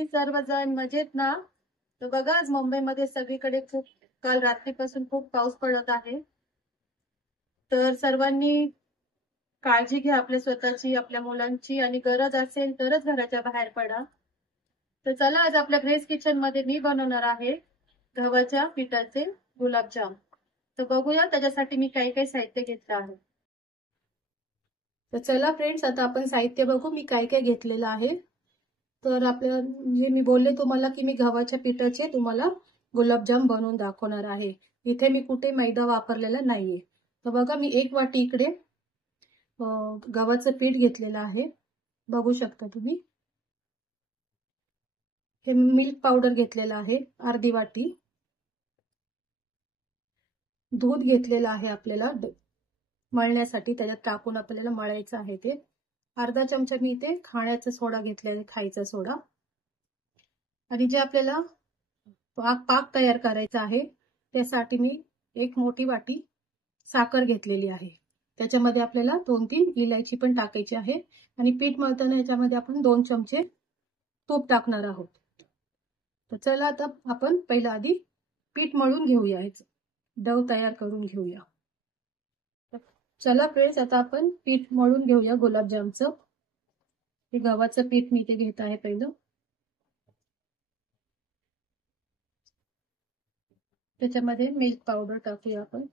तुम्ही सर्वजण मजेत ना? तर बघा आज मुंबईमध्ये सगळीकडे खूप काल रात्रीपासून खूप पाऊस पडत आहे. तर सर्वांनी काळजी घ्या आपल्या स्वतःची, आपल्या मुलांची आणि गरज असेल तरच घराच्या बाहेर पडा. तर चला आज आपल्या ग्रेस किचन मध्ये मी बनवणार आहे गव्हाच्या पिठाचे गुलाबजाम. तर बघूया त्याच्यासाठी मी काय काय साहित्य घेतलं आहे. तर चला फ्रेंड्स, आता आपण साहित्य बघू मी काय काय घेतलेलं आहे. तर आपल्या जे मी बोलले तुम्हाला की मी गव्हाच्या पिठाचे तुम्हाला गुलाबजाम बनवून दाखवणार आहे. इथे मी कुठे मैदा वापरलेला नाहीये. तर बघा मी 1 वाटी इकडे गव्हाचं पीठ घेतलेलं आहे, बघू शकता तुम्ही. हे मिल्क पावडर घेतलेलं आहे अर्धी वाटी. दूध घेतलेलं आहे आपल्याला मळण्यासाठी, त्याच्यात टाकून आपल्याला मळायचं आहे ते. अर्धा चमचा मी इथे खाण्याचा सोडा घेतलेला, खायचा सोडा. आणि जे आपल्याला पाक तयार करायचा आहे त्यासाठी मी 1 मोठी वाटी साखर घेतलेली आहे. त्याच्यामध्ये आपल्याला 2-3 इलायची पण टाकायची आहे. आणि पीठ मळताना याच्यामध्ये आपण 2 चमचे तूप टाकणार आहोत. तर चला आता आपण पहिला आधी पीठ मळून घेऊया, डव तयार करून घेऊया. चला फ्रेंड्स, आता आपण पीठ मळून घेऊया गुलाबजामचं. हे गव्हाचं पीठ मी इथे घेत आहे पहिलं. त्याच्यामध्ये मिल्क पावडर टाकूया आपण.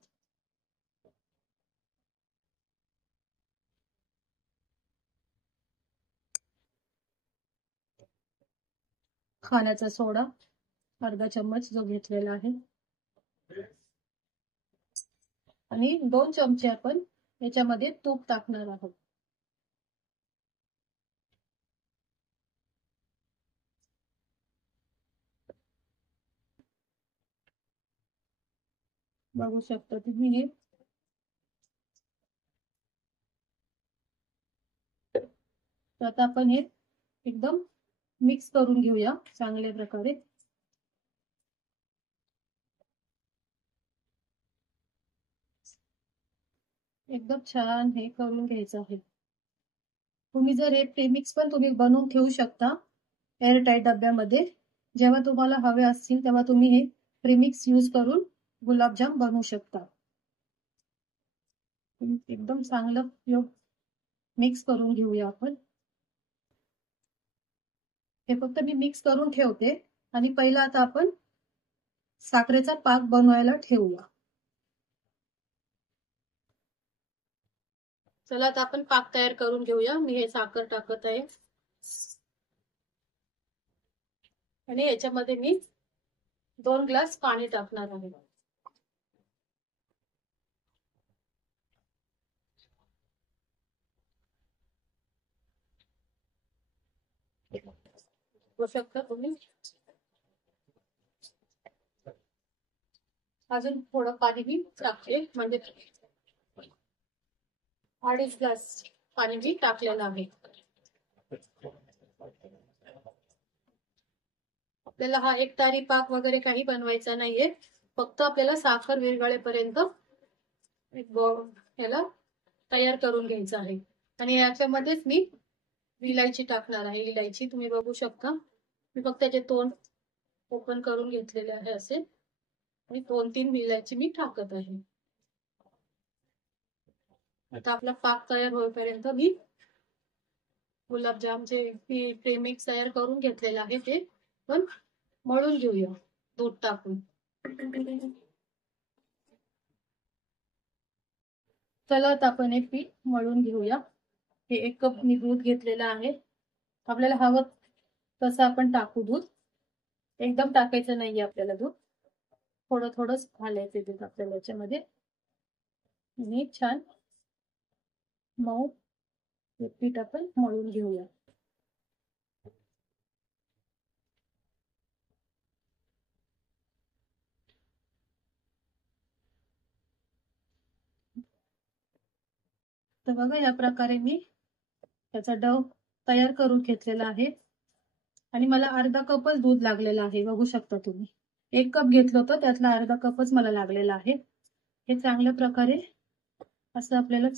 खाण्याचा सोडा अर्धा चम्मच जो घेतलेला आहे. आणि 2 चमचे आपण याच्यामध्ये तूप टाकणार आहोत. बघू शकता तुम्ही हे. तर आता आपण हे एकदम मिक्स करून घेऊया चांगल्या प्रकारे. एकदम छान हे करून घ्यायचं आहे. तुम्ही जर हे प्रेमिक्स पण तुम्ही बनवून ठेवू शकता एअरटाईट डब्यामध्ये. जेव्हा तुम्हाला हवे असतील तेव्हा तुम्ही हे प्रेमिक्स यूज करून गुलाबजाम बनवू शकता. एकदम चांगलं मिक्स करून घेऊया आपण. हे फक्त मी मिक्स करून ठेवते आणि पहिला आता आपण साखरेचा पाक बनवायला ठेवूया. चला आता आपण पाक तयार करून घेऊया. मी हे साखर टाकत आहे आणि याच्यामध्ये मी 2 ग्लास पाणी टाकणार आहे. बघू शकता तुम्ही. अजून थोडं पाणी मी टाकते, म्हणजे 2.5 ग्लास पाणी मी टाकलेलं आहे. आपल्याला हा एकतारी पाक वगैरे काही बनवायचा नाहीये. फक्त आपल्याला साखर विरघळेपर्यंत याला तयार करून घ्यायचं आहे. आणि याच्यामध्येच मी इलायची टाकणार आहे. इलायची तुम्ही बघू शकता. मी फक्त त्याचे तोंड ओपन करून घेतलेले आहे असे. आणि 2-3 इलायची मी टाकत आहे. आता आपला पाक तयार होईपर्यंत मी गुलाबजामचे प्रेमिक्स तयार करून घेतलेले आहे ते पण मळून घेऊया दूध टाकून. चला आता आपण हे पीठ मळून घेऊया. हे 1 कप मी दूध घेतलेलं आहे. आपल्याला हवं तसं आपण टाकू दूध. एकदम टाकायचं नाहीये आपल्याला दूध, थोडं थोडंच घालायचं दूध आपल्याला याच्यामध्ये. आणि छान मऊ पीठ आपण मळून घेऊया. तर बघा या प्रकारे मी त्याचा डव तयार करून घेतलेला आहे. आणि मला अर्धा कपच दूध लागलेला आहे, बघू शकता तुम्ही. 1 कप घेतलं होतं त्यातला अर्धा कपच मला लागलेला आहे. हे चांगल्या प्रकारे असं आपल्याला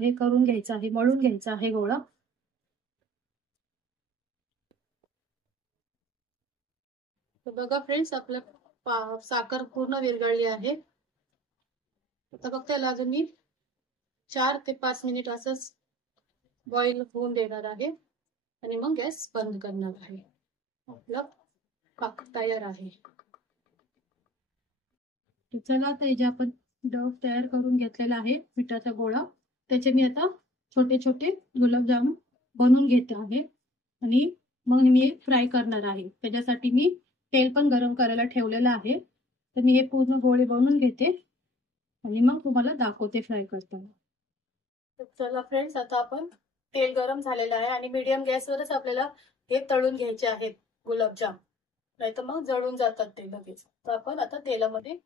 हे करून घ्यायचं आहे, मळून घ्यायचं आहे गोळा. बघा फ्रेंड्स, आपलं साखर पूर्ण विरघळली आहे. आता फक्त याला अजून मी 4 ते 5 मिनिट असंच बॉईल होऊन देणार आहे आणि मग गॅस बंद करणार आहे. आपलं पाक तयार आहे. चला, आता जे आपण डव तयार करून घेतलेला आहे पिठाचा गोळा, त्याचे मी आता छोटे छोटे गुलाबजाम बनवून घेते आहे आणि मग मी फ्राय करणार आहे. त्याच्यासाठी मी तेल पण गरम करायला ठेवलेलं आहे. तर मी हे पूर्ण गोळे बनवून घेते आणि मग तुम्हाला दाखवते फ्राय करताना. चला फ्रेंड्स, आता आपण तेल गरम झालेलं आहे आणि मीडियम गॅसवरच आपल्याला हे तळून घ्यायचे आहेत गुलाबजाम, नाही तर मग जळून जातात ते लगेच. तर आपण आता तेलामध्ये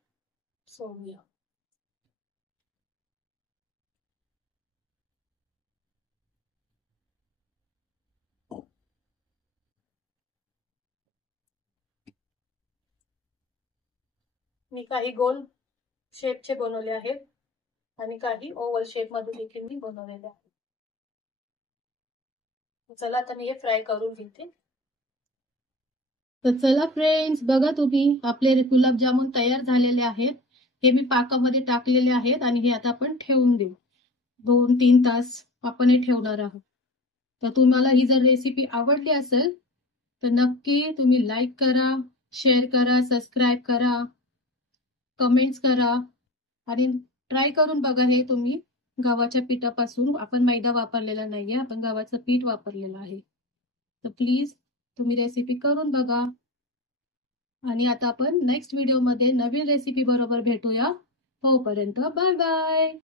सोडूया. मी काही गोल शेपचे बनवले आहेत आणि काही ओव्हल शेप मध्ये देखील मी बनवलेले आहेत. चला, आता मी हे फ्राय करून घेते. तर चला फ्रेंड्स, बघा तुम्ही, आपले गुलाबजामुन तयार झालेले आहेत. हे मी पाकामध्ये टाकलेले आहेत आणि हे आता आपण ठेवून देऊ. 2-3 तास आपण हे ठेवणार आहोत. तर तुम्हाला ही जर रेसिपी आवडली असेल तर नक्की तुम्ही लाईक करा, शेअर करा, सबस्क्राईब करा, कमेंट्स करा आणि ट्राय करून बघा. हे तुम्ही गव्हाच्या पिठापासून, आपण मैदा वापरलेला नाहीये, आपण गव्हाचं पीठ वापरलेलं आहे. तर प्लीज तुम्ही रेसिपी करून बघा. आणि आता आपण नेक्स्ट व्हिडिओमध्ये नवीन रेसिपी बरोबर भेटूया. तोपर्यंत बाय बाय.